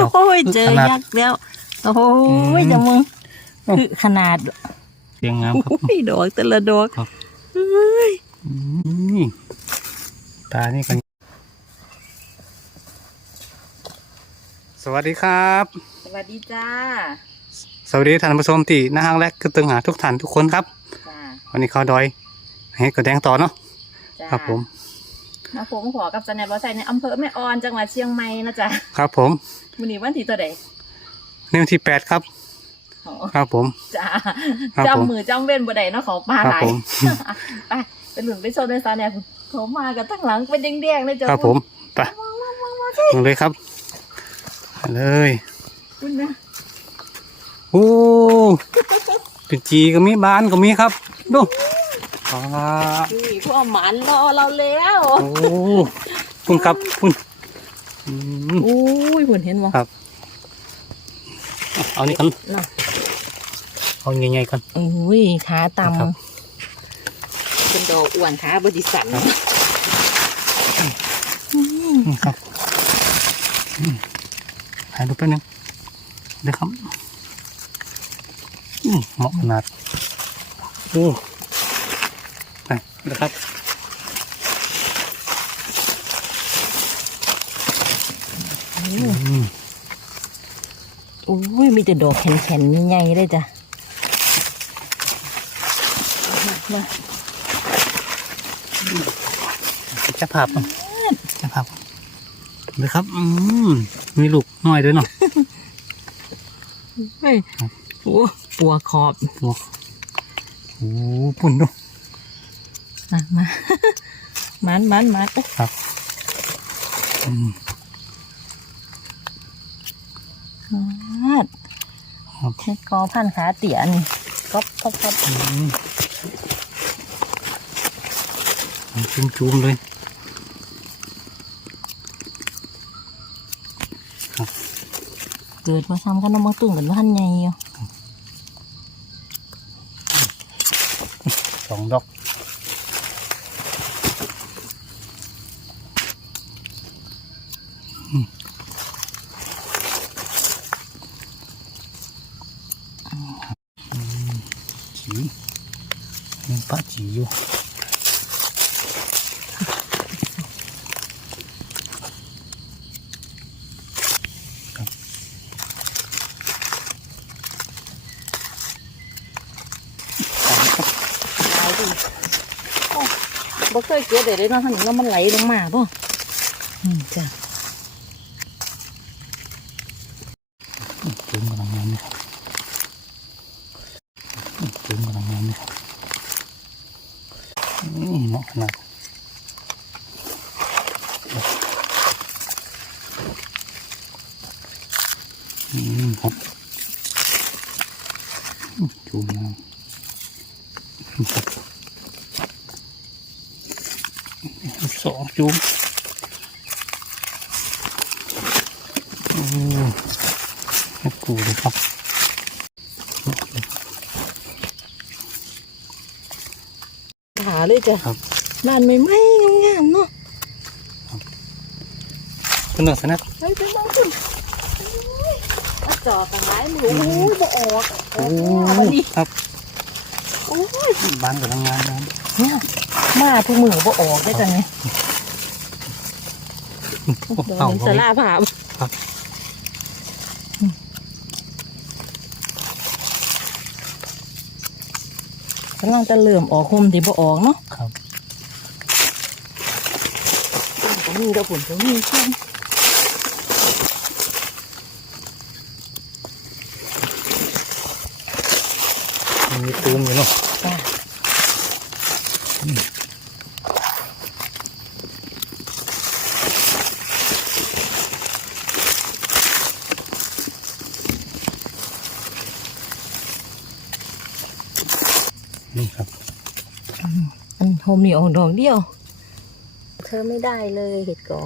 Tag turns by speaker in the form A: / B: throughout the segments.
A: ดอก
B: โอ้ยเจอ
A: ขนาด
B: ยักษ์แล้ว โอ้
A: อื
B: ย
A: ม
B: จะมึง
A: โอ้
B: คือขนาด
A: เสียงงามครับ
B: โอ้ยดอกแต่ละดอก
A: ครับ
B: เอ้ย
A: อืมตานี่กันสวัสดีครับ
B: สวัสดีจ้า
A: สวัสดีท่านผู้ชมที่น่าฮักและคือตึงหาทุกท่านทุกคนครับ
B: จ้า
A: วันนี้เข้าดอยให้กระแดงต่อเนาะ
B: จ้า
A: ครับผม
B: มาผมขอกับจันแนบอใส่ในอำเภอแม่ออนจังหวัดเชียงใหม่นะจ๊ะ
A: ครับผม
B: วันนี้วันที่ตัวใด
A: นี่วันที่แปดครับ
B: อ๋อ
A: ครับผม
B: จ้า
A: ครับผม
B: จำมือจำเว้นบ่ได้เนาะของปลา
A: ครับ
B: ไหลาย
A: ผม
B: ไปเป็นหลุนไปโซนในซาแนบเขามากันตั้งหลังเป็นแดงๆเลยจ้ะ
A: ครับผมไปลงเลยครับไปเลย
B: คุณนะ
A: โอ้เป็นจีก็มีบ้านก็มีครับดู ว้า
B: นี่พวกเอาหมานรอเราแล้ว
A: โอ้คุณครับคุณอืม
B: อุ้ยคุณเห็นบ่
A: ครับ เอานี่กัน
B: น่ะ
A: เอาใหญ่ๆกัน
B: อุ้ยขาต่
A: ครับำ
B: เป็นดอกอ้วนขาบริสัน
A: นี่ครับอืมถ่ายรูปแป๊บนึงเดี๋ยวครับอืมเหมาะขนาดโอ้ ไปเดี๋ยวครับอืม
B: อุ้ยมีแต่ดอกแข็งๆใหญ่ๆเลยจ้ะมา
A: จะภาพอะจะภาพเดี๋ยวครับ อืมมีลูกน้อยด้วยเนาะ
B: เฮ้ย
A: ครับ
B: โอ้ปัวขอบ
A: โอ้โหปุ่นดู
B: มามามันมันมันเอ้ย
A: ครับอืม
B: มาด
A: ครับ
B: ใช้กอพันขาเตี๋ยนี่ก๊อบก๊อบก๊อบ
A: อืมจุ่มจุ่มๆเลย
B: เกิดมาซ้ำกันน้ำมันตุ่งกันว่าหันใหญ่อยู่
A: สองดอก อืมจียังปะจีอยู่
B: ตายดิโอ้บ่เคยเกิดเลยเด้เนาะท่านแล้วมันไหลลงมาป่ะอืมจ้ะ
A: จุ่มกำลังงามเลยครับจุ่มกำลังงามเลยครับนี่เหมาะขนาดอืมครับจุ่มงามครับ สองจุ่มโอ้ให้กูเลยครับ
B: ขาเลยจ้ะ
A: ครับ
B: บ้านไม่ไหม้งามๆเนาะ
A: เสนอเสนอ
B: ไปไปบ้างคุณมาจอกันไว้หนูโอ้ยบ่ออกอ
A: โอ้
B: อกมาวันนี้
A: ครับ
B: โอ้ย
A: บ้านกำลังงานนะ
B: เนี่ย มาทุกมือบ่ออกได้จังไง
A: โอ้
B: เดี๋ยว
A: เต่า
B: เห็น
A: ก็
B: ส
A: มี
B: ลาผ่า
A: ครับ
B: กำลังจะเริ่มออกคมที่บ่ออกเนาะ
A: ครับ
B: ก็มีดอกผลก็มีช่วง
A: มีตูมอยู่เนาะ
B: จ้า
A: นี่ครับ
B: อันโฮ มนี่ออกดอกเดียว เธอไม่ได้เลยเห็ดกอ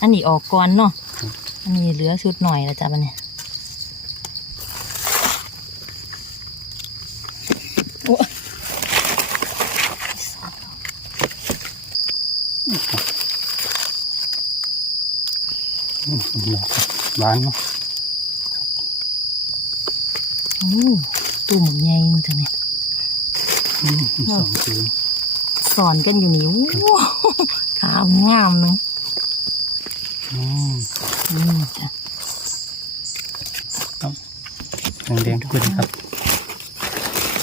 B: อันนี้ออกก่อนเนาะ อันนี้เหลือชุดหน่อยแล้วจ้ะบันเนี่ยโอ้
A: อืมดอกครับหวานเนาะ
B: โอ้ตัวหมึกใหญ่จังเนี่ย
A: อืม สองคืน
B: สอนกันอยู่นี่โอ้ขาวงามเนึง
A: อืม
B: อืมจ้ะ
A: แดงๆทุกคนครับ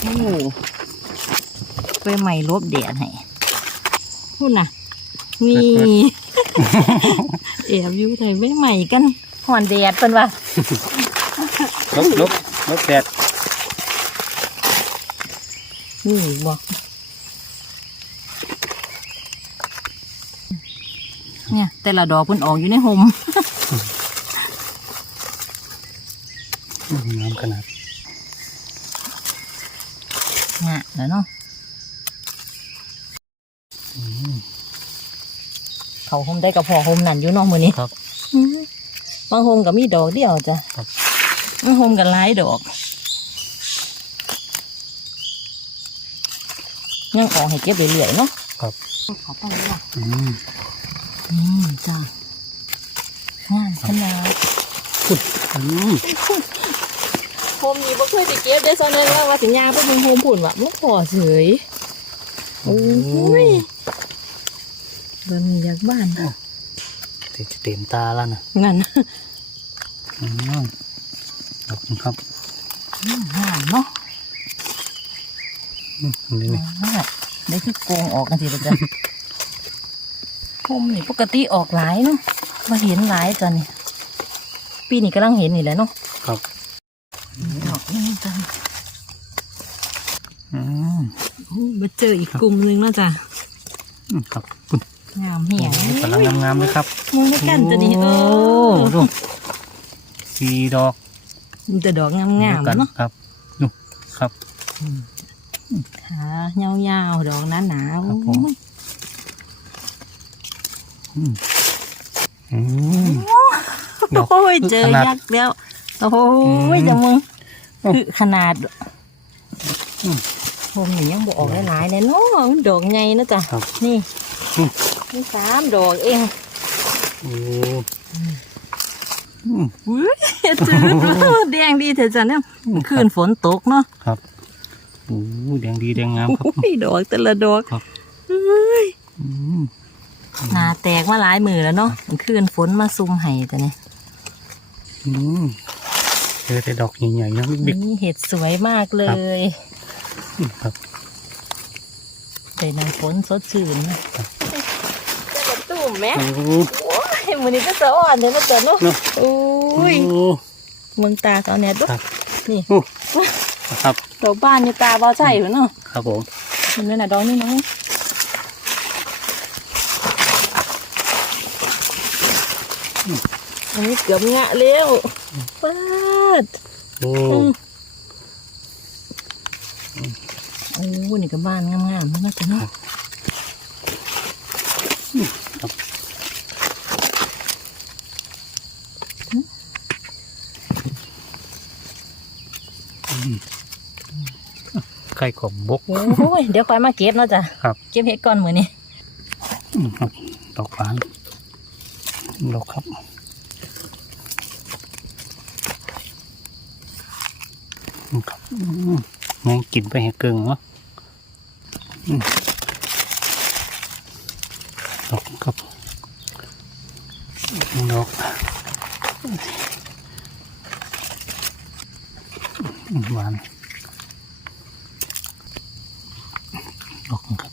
B: โอ้ไปใหม่ลบแดดให้พูดน่ะนี่แอบอยู่ไทยไม่ใหม่กันหอนแดดเป็นว่า
A: ลบลบลบแดด
B: นี่บ่เนี่ย แต่ละดอกเพิ่นออกอยู่ในห่ม
A: อืมน้ำขนาด
B: งะแล้วเนาะ
A: อืม
B: เขาห่มได้กับพอห่มนั่นอยู่เนาะมื้อนี้
A: ครับ
B: อืมบางห่มก็มีดอกเดียวจ้ะ
A: ครับ
B: บางห่มก็หลายดอก ยังออกให้เก็บเรื่อยๆเนาะ
A: ครับ
B: ขอต้องว่า
A: อืม
B: อืมจ้ะงามขนาด
A: อืม
B: โฮมนี้บ่เคยไปเก็บได้ซ้อนเลยว่าว่าสิยางไปเบิ่งโฮมพุ่นว่าบ่พอเฉยโอ้ยเบิ่งอยากบ้าน
A: เต็มเต็มตาแล้วนะ
B: งั้น
A: อืมดอกครับ
B: งามเนาะ
A: อืมนี่ นี่
B: ได้คือโกงออกกันสิจ้ะโฮมนี่ปกติออกหลายเนาะมาเห็นหลายจ้ะนี่ปีนี้กำลังเห็นนี่แหละเนาะ
A: ครับ
B: ดอกนี่จ้ะ
A: อืม
B: มาเจออีกกลุ่มหนึงเนาะจ้ะ
A: ครับปุ่น
B: งามเหี่ยง
A: กำลังงามๆเลยครับ
B: มึงด้วยกันจะดีเอ
A: โอ้ดูสี่ดอก
B: มีแต่ดอกงามๆเนาะ
A: ครับดูครับ
B: ขายาวๆดอกหนาหนา
A: ครับผมอืมอืม ดอก
B: โอ้ยเจอ
A: ขนาด
B: ยักษ์แล้วโอ้
A: อื
B: ย
A: ม
B: จะมึง
A: อืม
B: คือขนาด
A: อืม
B: ผมนี่ยังบออกหลายๆเลยเนาะมันดอกใหญ่นะจ๊ะ
A: ครับ
B: นี่
A: อืม
B: นี่สามดอกเอง
A: โอ้อืม
B: อุ้ยจืดแดงดีเถอะจ้ะเนี่ย
A: อืม
B: คืนฝนตกเนาะ
A: ครับ โอ้แดงดีแดงงามครับ
B: โอ้ยดอกแต่ละดอก
A: ครับ
B: เอ้ย
A: อืม
B: หนาแตกมาหลายมือแล้วเนาะมันคืนฝนมาซุ่มให้จ้ะเนี่ย
A: อืมเจอแต่ดอกใหญ่ๆนะบิ๊ก
B: นี่เห็ดสวยมากเลย
A: ๆอืมครับ
B: แต่น้ำฝนสดชื่นนะจะกระตุ่มไหม
A: โอ้
B: โอ้ยมือนี้ก็สะอ่อนเลยนะจ๊ะเนาะ
A: เนาะ
B: โอ้ย
A: โอ้
B: เมืองตาเขาเนี่ยดู
A: ครับ
B: นี่
A: โอ้ครับ
B: ดอกบ้านนี่ตาเบาใช่หรือเนาะ
A: ครับผม
B: เห็นไหมน่ะดอกนี่เนาะอันนี้เกือบงะเร็วปาด
A: โอ้
B: อืมโอ้นี่ก็บ้านงามๆนะจ๊ะเนาะ
A: ไข่ของบก
B: โอ้ยเดี๋ยวค่อยมาเก็บเนาะจ้ะ
A: ครับ
B: เก็บเห็ดก่อนมือนี้
A: อืมครับดอกฟางดอกครับอืมครับอืมแมงกินไปให้เกิงวะอืมดอกครับดอกอืมหวานดอกครับ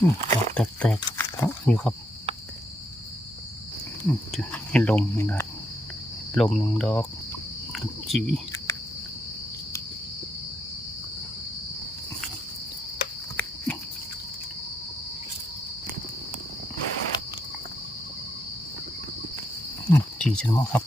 A: อืมดอกแตกๆเพราะอยู่ครับอืมจะเห็นลมนี่นะ ลมหนึ่งดอกจีอืมจีฉันมองครับ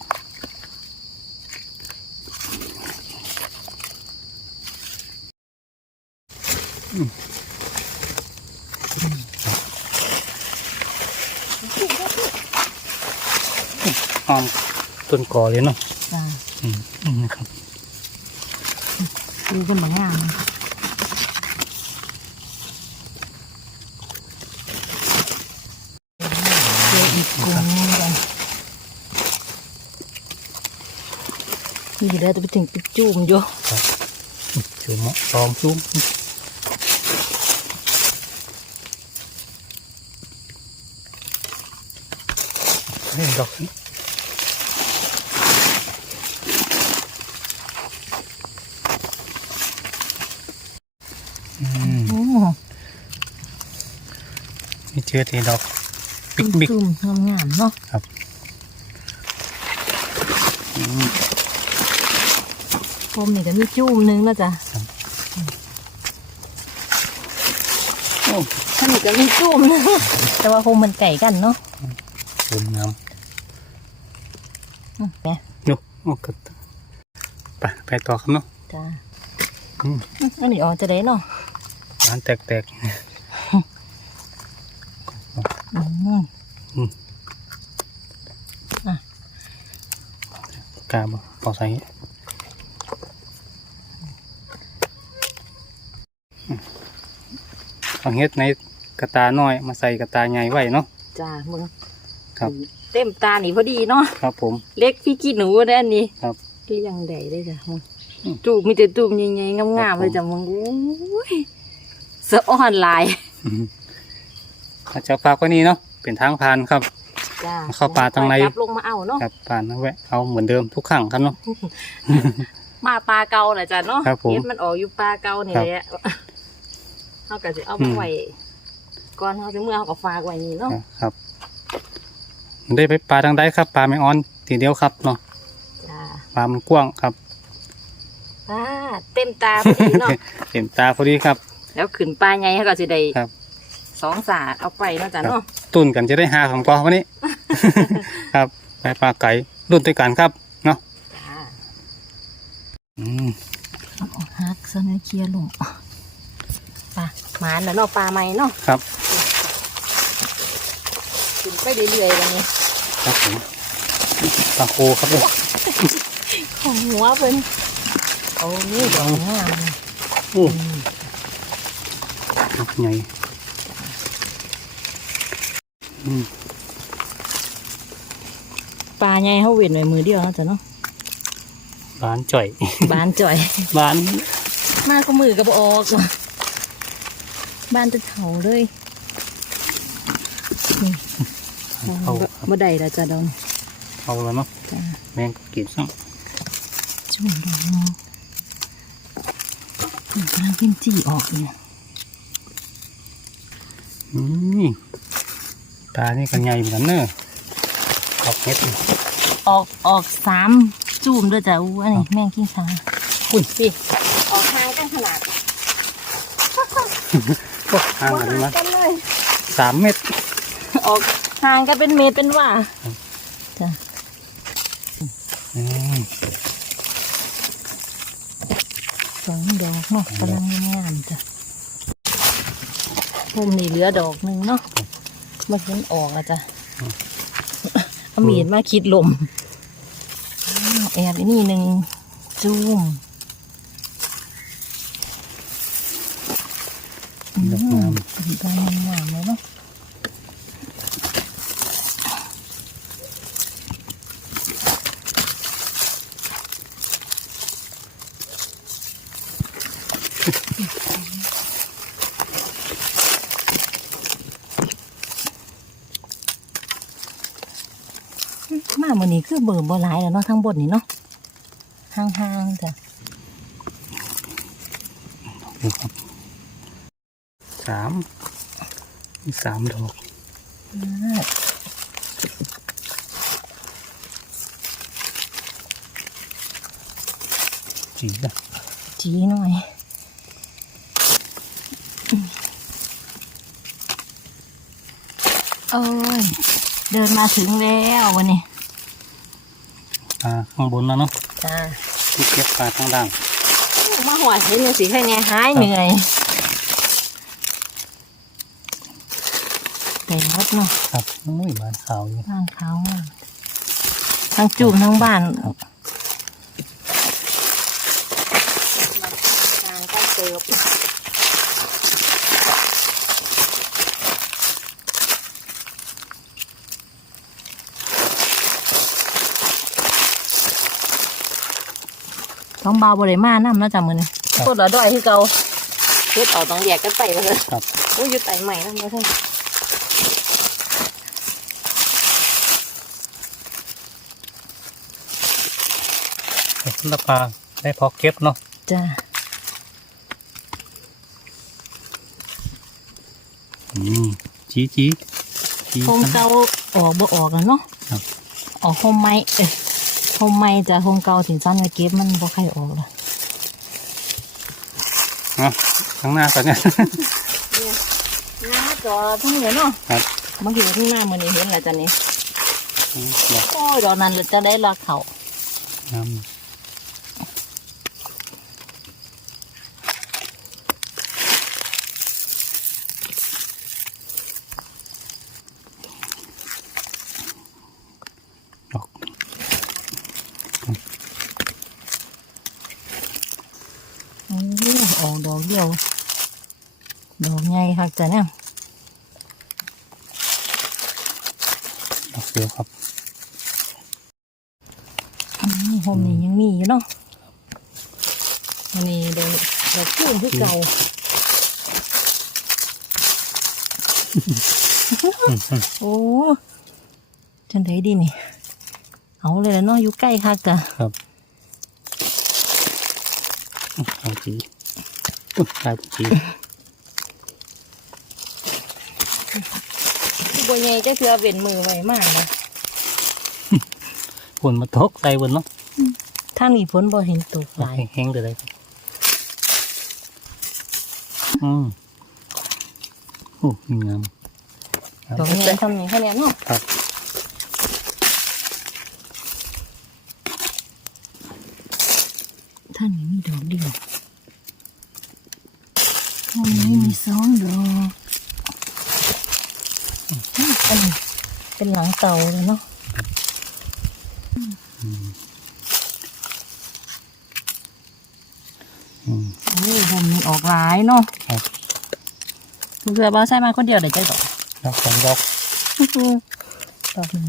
A: หอม ต้นกอเลยเนาะ
B: จ้า
A: อืมอืมนะครับ
B: ดูกันบางงามเจออีกกจุ่มกันนี่แล้วจะไปถึงไปจุ่มอยู่
A: เจอเหมาะลองซุ้มเล่นดอกนี้อืม
B: โอ้
A: มีเจอทีดอกบิ๊กบิ๊ก
B: จุ่มทำงามๆเนาะ
A: อืม
B: ผมนี่ก็มีจุ่มหนึงแล้วจ้ะ
A: โอ้
B: ท่านนี่ก็มีจุ่มหนึงแต่ว่าคงมันไก่กันเนาะ
A: สวยงาม
B: อืมไป
A: นุกโอ้กดไปไปต่อครับเนาะ
B: จ้า
A: อืม
B: อันนี้ออกจะได้เนาะ
A: ร้านแตก
B: อืม
A: ๆ กาบ่เอาใส่อืมเอาเฮ็ดในกระตาน้อย มาใส่กระตาใหญ่ไว้เนาะ
B: จ้ามึง
A: ครับ
B: เต็มตานี่พอดีเนาะ
A: ครับ ผม
B: เล็กพี่กี้หนูได้อันนี้
A: ครับ
B: เลี้ยงได้ได้จ้ะมึง
A: อืม
B: จูบมีแต่จูบใหญ่ๆงามๆ
A: ครับผม
B: เลยจ้ะมึงโอ้ยสะอ่อนหลาย
A: อาจจะฝากไว้นี่เนาะ เป็นทางผ่านครับ
B: จ้า
A: เข้าป่าทางใน
B: กลับลงมาเอาเนาะ
A: ครับผ่านเอาไว้เอาเหมือนเดิมทุกครั้งครับเนาะ
B: มาปลาเก่าน่ะจ้ะเนาะ
A: ครับผม
B: เฮ็ดมันออกอยู่ปลาเก่านี่
A: ครับ
B: แหละเขาก็จะเอา
A: อื
B: มาม ไว้ก่อนเขาจะเมื่อเขาก็ฝากไว้นี่เนาะ
A: ครับได้ไปปลาทางใดครับปลาไม่ออนทีเดียวครับเนาะ
B: จ้า
A: ปลามันกว้างครับ
B: อ่าเต็มตาพอดีเนาะ
A: เต็มตาพอดีครับ
B: แล้วขึ้นปลาใหญ่เขาก็สิได้
A: ครับ
B: สองสาดเอาไปเนาะจ้ะ
A: ครับ
B: เนาะ
A: ตุนกันจะได้หาของกอวันนี้ ครับไปปลาไก่รุ่นด้วยกันครับเนาะ
B: จ้า
A: อืม
B: เอาออกฮักซะนะเคลียร์ลงปลาหมานแล้วเนาะปลาใหม่เนาะ
A: ครับ
B: ขึ้นไปเรื่อยๆวันนี้
A: ครับผมปลาโคครับผม
B: ของหัวเพิ่นโอ้ยดอกงาม
A: โอ้ดอกใหญ่อืม
B: ปลาใหญ่เขาเว้นไว้มือเดียวเนาะจ้ะเนาะ
A: บานจ่อย
B: บานจ่อย
A: บาน
B: มากก็มือกับออกว่ะบ้านจะเถาเลยนี่
A: เอา
B: บ่ได้แล้วจ้ะดอกนี่
A: เอาแล้วเนาะ
B: จ้ะ
A: แมงกินซ่อง
B: จุ่มดอกนึงนี่กำลังเป็นจีออกอยู่เนี่ย
A: อืม ปลานี่ก็ใหญ่เหมือนกันเนอะดอกเม็ดนี่
B: ออกออกสามจุ่มด้วยจ้ะอู้อันนี้แม่งกิ้งช้า
A: อุ้ย
B: พี่ออกทางกันขนาด
A: โอ้ห่างกันมา
B: กันเลย
A: สามเม็ด
B: ออกห่างกันเป็นเมตรเป็นว่าจ้ะ
A: อืม
B: สองดอกเนาะกำลังงามๆจ้ะพุ่มนี่เหลือดอกหนึ่งเนาะ มันเพิ่งออกอะจ้ะเอามีดมาคิดลมอ้าวแอบอันนี่หนึ่งจุ่ม
A: ดอกงาม
B: เป็นการงามๆเลยเนาะมาวันนี้คือ เบิร์บ่หลายแล้วเนาะทั้งบนนี่เนาะห่างๆจ้ะ
A: ดูครับสามมีสามดอกจีละ
B: จีหน่อยโอ้ยเดินมาถึงแล้ววันนี้
A: ปลาข้างบนแล้วเนาะ
B: จ้า
A: ที่เก็บปลาข้างล่าง
B: มาหัวเห็นยังสิแค่ไงหายเหนื่อยเต็มรถเนาะ
A: ครับโอ้ยบานขาวอยู่
B: บ้านเขาอะทั้งจุ่มทั้งบ้าน
A: ครับ
B: ทางก็เติบ สองบาวบริมาน้ำเนาะจ้ะมือนี่
A: ครับ
B: พูดละด้อยที่เก่าพูดเอาต้องแยกกันไปเลย
A: ครับ
B: โอ้ยอยู่ไต่ใหม่นั่นไม่ใช่
A: คุณละปลาได้พอเก็บเนาะ
B: จ้ะ
A: อืมจีจีจี
B: โฮมเก่าออกบ่ออกแล้วเนาะ
A: ครับ
B: ออกโฮมใหม่เอ้ย โฮมใหม่จะหอมเก่าถึงสั้นไปเก็บมันบ่ใครออกละ
A: นะข้างหน้าตอนเนี่ย
B: น้าจอทั้งเหนือเนาะ
A: ครับ
B: บางทีที่หน้ามือนี่เห็นแล้วจ้ะนี่โอ้ยดอกนั้นจะได้ราเขา
A: งาม ดอก
B: โอ้ย ออกดอกเดียว ดอกใหญ่ค่ะจ้ะเนี่ย
A: ดอกเดียวครับ
B: อืมโฮมนี่ยังมีอยู่เนาะอันนี้ดอกดอกพุ่มที่เก่า
A: อืมอืม
B: โอ้จันไดดีนี่ เอาเลยละเนาะอยู่ใกล้คักจ้ะ
A: ครับเอาจี อุ๊ยได้จี
B: บัวใหญ่จะเสือเวียนมือไว้มากนะ
A: ฝนมาตกใส่บนเนาะ
B: ถ้ามีฝนบ่เห็นตกหลาย
A: แห้งๆเลยเลยครับอืมโอ้มีงามงาม
B: ดอกใหญ่ทำนี้แค่นี้เนาะ
A: ครับ
B: ท่านนี้มีดอกเดียวท่านนี้ มีสองดอกอืมอันเป็นหลังเตาเลยเนาะ
A: อืม
B: โอ้ยผมมีออกหลายเนาะ
A: ครับ
B: ลูกเสือบ้าใส่มาคนเดียวเดี๋ยวใจดอก
A: ดอกสองดอก
B: ดอกหนึ่ง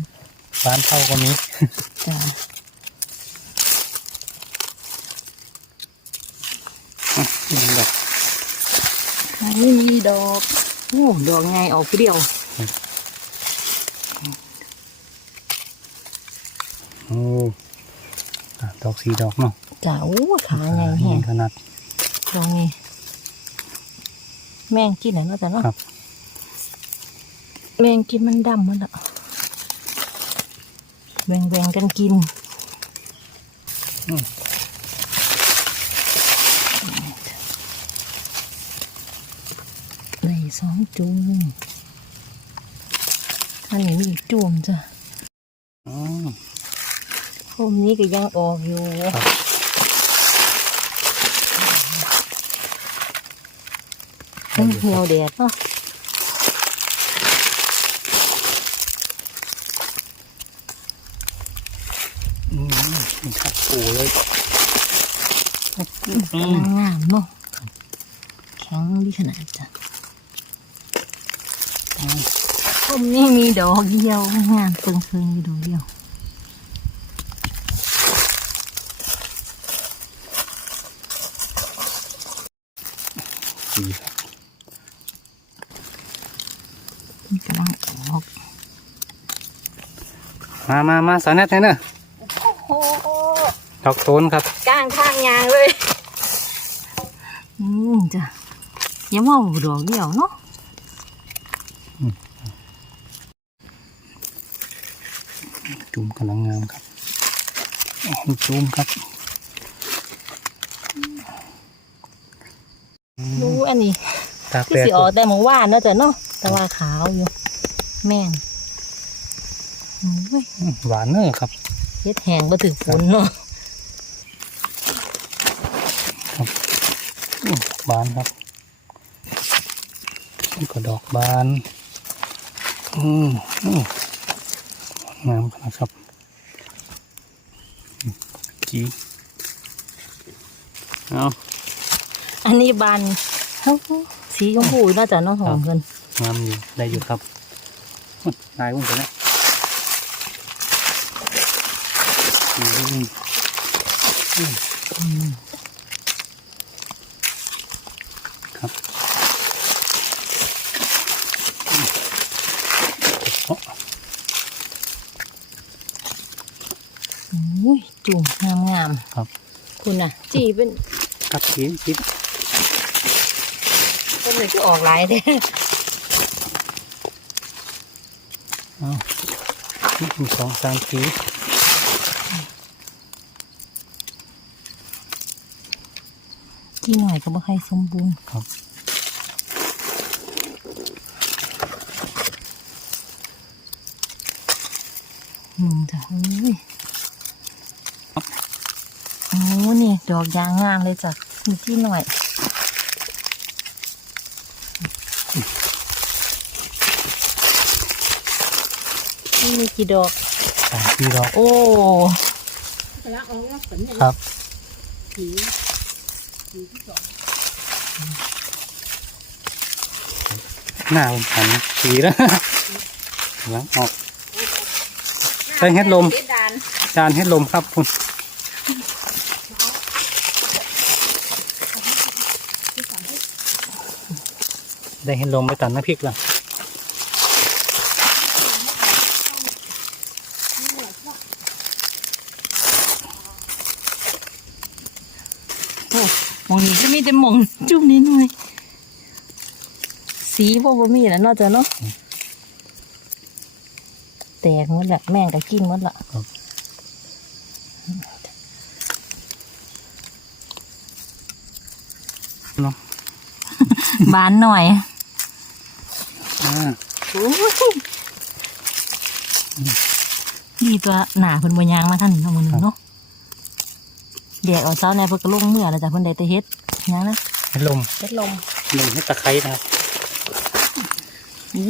A: บ้านเท่าก็มี
B: จ้ะ
A: หนึ่งดอก
B: อั นนี้มีดอกโอ้ดอกไงออกผู้เดียว
A: โอ้อะดอกสีดอกเนาะ
B: จ้ะโอ้ขาไงแห้ง
A: ขนาด
B: ดอกนี้แมงกินไหนเนาะจ้ะเนาะ
A: ครับ
B: แมงกินมันดำมันอะแบ่งแบ่งๆกันกิน
A: อืม
B: ในสอง จูมท่านนี้มีอีกจูมจ้ะ
A: อืม
B: พวกนี้ก็ยังออกอยู่
A: ครับ
B: มันเหี่ยวแดดเนาะ
A: อืมมีทักปูเลยอื
B: กำ
A: ม
B: ลังงามเนาะแข็งดีขนาดจ้ะ พวกนี้มีดอกเดียวงามเพิ่งเพิ่งมีดอกเดียว
A: สีครับ
B: มันกำลังออก
A: มามามาสาแนทให้เนอะ
B: โอ้โห
A: ดอกโทนครับ
B: กลางข้างยางเลย อืมจ้ะยังว่าดอกเดียวเนาะ
A: จุ่ม กำลังงามครับอ๋อจุ่มครับอืม
B: รู้อันนี้
A: ตา
B: คือ
A: แปร
B: สิออกแต่หมูว่านเนาะจ้ะเนาะแต่ว่าขาวอยู่ แม่งโอ้ย
A: อืมหวานเนอะครับ
B: เฮ็ดแห้งบ่ถึกฝนเนาะ
A: อืมบานครับนี่ก็ดอกบาน อืมอืมงามขนาดครับอืม จีเอา
B: อันนี้บานเฮ้าสีชมพูเนาะจ้ะเนาะหอมเพิ่น
A: งามอยู่ได้อยู่ครับอุ๊ยนายอุ้มไปนะอืมอืม ครับโอ้
B: อุ้ย จุ่มงามงาม
A: ครับ
B: ๆคุณน่ะ จีเป็น
A: ครับกินกิน
B: ต้นเลยที่ออกหลายเด้
A: อ้าวหนึ่งสองสามสี่
B: ที่หน่อยก็บ่ใครสมบูรณ์
A: ครับ
B: อืมจ้ะเฮ้ยโอ้นี่ ดอกยางงามเลยจ้ะมีที่หน่อยนี่มีกี่ดอก
A: สามสี่ดอก
B: โอ้
A: ครับหน้าผมหันสีแล้วหลังออกใส่เฮ็ดลมจานให้ลมครับคุณ ได้เห็นลมไปตัดน้ำพริกแล้ว
B: โอ้หมองนี้ก็มีแต่หมองจุ่มนิดหน่อยสีพวกบ่มีแล้วเนอกจากเนาะแตกหมดละแม่งก็กินหมดละ
A: เนาะ
B: บานหน่อย
A: อ่า
B: ดีตัวหนาเพิ่นบ่ยางมาท่านนี่เนาะมื้อนึงเนาะแดกเอาเช้าแน่เพิ่นก็ลงเมื่อแล้วจ้ะเพิ่นได้แต่เฮ็ดหยังนะ
A: เห็นลม
B: เฮ็ดลม
A: ลมให้ตะไคร้นะครับ
B: โอ้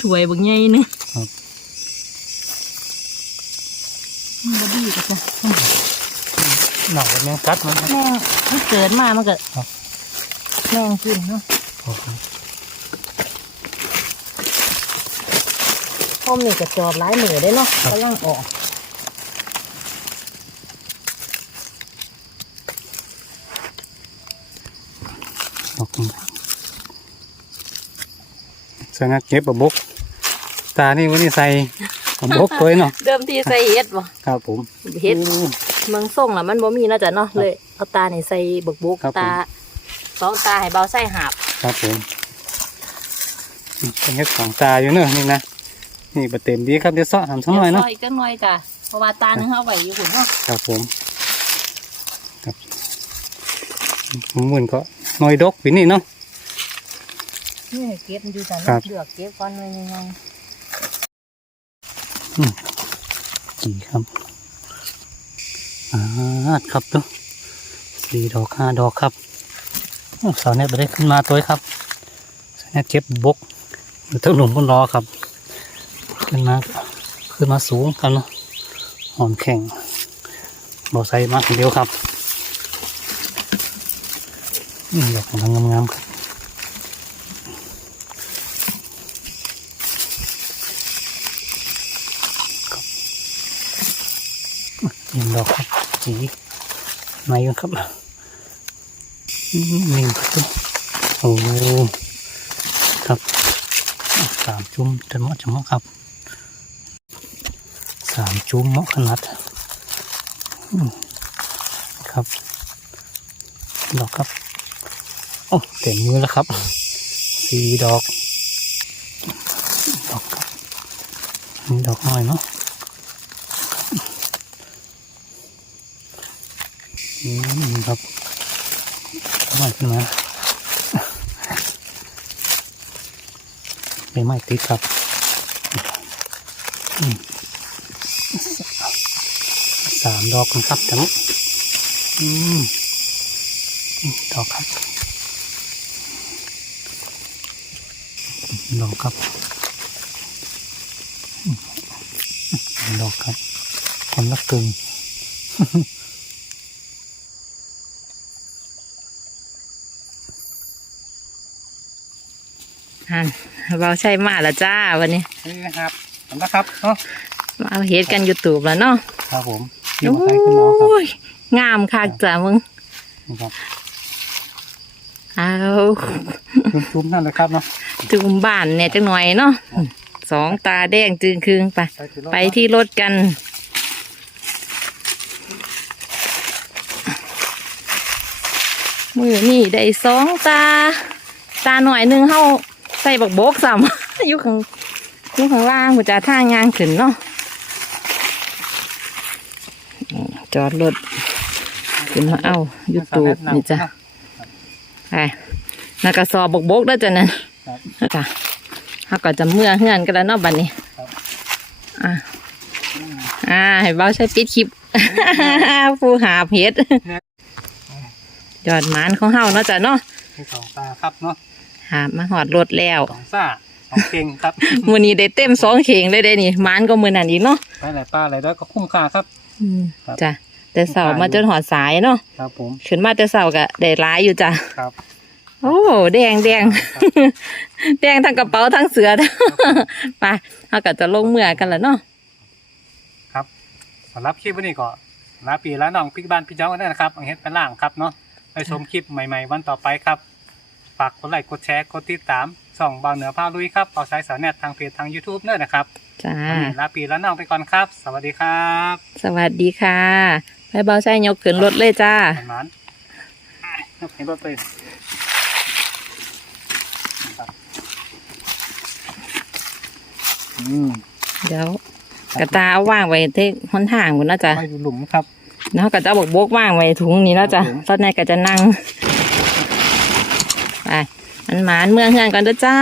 B: ถวยบักใหญ่หนึง
A: ครับ
B: มันบ่ดีก็จ้ะ
A: หนังมันยังกัดมันนะ
B: แม่งมันเกิดมามันก็
A: ครับ
B: แม่งกินเนาะ
A: ข้อ
B: มีกระจอบหลายมือได้เนาะกำลังออก
A: ขอบคุณครับใส่นักเก็บบะบก ตานี่วันนี้ใส่บะบกตัวเนาะ
B: เดิมทีใส่เฮ็ดบ่
A: ครับผม
B: เฮ็ดเมืองส่งล่ะมันบ่มีเนาจะเนาะเลยเอาตานี่ใส่บกบกตาสองตาให้เบาใส่หาบ
A: ครับผมเป็นเฮ็ดของตาอยู่เนอะนี่นะ นี่บะเต็มดีครับเดี๋ยวเสาะทำสักหน่อยเนาะ
B: ซอยก็หน่อยจ้ะเพราะว่าตานึงเอาไว้อยู่พุ่นเนาะ
A: ครับผมครับผมเหมือนก็หน่อยดกปีนี่เนาะ
B: นี่ให้เก็บมันอยู่จ้ะ
A: ครับ
B: เลือกเก็บก่อนหน่อยยัง
A: กี่ครับอ่าครับตัวสี่ดอกห้าดอกครับโอ้เสาวเน็ตไปได้ขึ้นมาตัวครับเสาวเน็ตเก็บบกอยู่ทั้งหลุมก็รอครับ ขึ้นมาขึ้นมาสูงครับเนาะหอนแข็งบอไซมาคนเดียวครับดอกกำลังงามๆครับยิงดอกครับจีไหนกันครับนี่ครับโอ้ครับสามจุ่มจะเหมาะจะเหมาะครับ จุ่มเหมาะขนาดครับดอกครับโอ้เต็มมือแล้วครับสี่ดอก ดอกครับนี่ดอกน้อยเนาะอืมครับไม่ขึ้นมาไม่ไม่ติดครับ สามดอกนะครับทั้งอืมดอกครับดอกครับอืมดอกครับคนละกึ่ง
B: หันเบาใช่มาแล้วจ้าวันนี้
A: นี่นะครับเห็นนะครับเนาะ
B: มาเอาเฮ็ดกันยูทูบแล้วเนาะ
A: ครับผมเดี๋ยวมาใส่ขึ้นมาเอาครับ
B: โอ้ยงามคักจ้ะมึง
A: นี่ครับ
B: เอา
A: จุ่มๆนั่นเลยครับเนาะ
B: จุ่มบ้านเนี่ยจังหน่อยเนาะสองตาแดงจึงคืงไป
A: ใส่ที่รถ
B: ไปที่รถกันมือนี่ได้สองตา ตาหน่อยหนึงเข้าใส่บักโบกซ้ำอยู่ข้างอยู่ข้างล่างหัวจ่าทางยางขึ้นเนาะอืม จอดรถขึ้นมาเอาอยู่ตูบนี่จ้ะไปนักกระสอบบกบกแล้วจ้ะนั่น
A: ครับ
B: จ้ะเขาก็จะเมื่อเฮือนกันแล้วเนาะบัดนี้
A: ครับ
B: อะอ่าให้เบ้าใช้ปิดคลิปผู้หาเพชรยอดหมานของเฮาเนาะจ้ะเนาะ
A: มีสองตาครับเนาะ
B: หามาหอดรถแล้ว
A: สองซ่า สองเก่งครับ
B: มื้อนี้ได้เต็มสองเข่งเลยเด้นี่หมานก็มื้อนั้นอีกเนาะ
A: ไปหลายปลาหลายด้วยก็คุ้มค่าครับ
B: อืม
A: ครับ
B: จ้ะแต่เสาร์มาจนหอดสายเนาะ
A: ครับผม
B: ขึ้นมาแต่เสาร์ก็ได้หลายอยู่จ้ะ
A: ครับ
B: โอ้แดงแดงแดงทั้งกระเป๋าทั้งเสือไปเฮาก็จะลงเมื่อกันแล้วเนาะ
A: ครับสำหรับคลิปวันนี้ก็ลาปีแล้วน้องพี่บ้านพี่เจ้ากันด้วยนะครับอังเฮ็ดเป็นล่างครับเนาะไปชมคลิปใหม่ ๆ วันต่อไปครับฝากกดไลค์กดแชร์กดติดตาม ส่องเบาเหนือพาลุยครับเอาใช้สารเน็ตทางเพจทาง YouTube เนอะนะครับ
B: จ้า
A: วันนี้ลาปีแล้วน้องไปก่อนครับ สวัสดีครับ
B: สวัสดีค่ะไปเบาใช้ยกขึ้นรถเลยจ้า
A: มันมันอะยกให้รถไปครับอืม
B: เดี๋ยวกระตาเอาว่างไว้ที่หนทางคุณนาะจ๊ะ
A: ไปอยู่หลุมครับ
B: แล้วก็จะเอาบกบกว่างไว้ถุงนี้แล้วจ้ะ
A: ครับผม
B: ตอนนี้ก็จะนั่งไป มันหมานเมืองเฮือนกันเด้อจ้า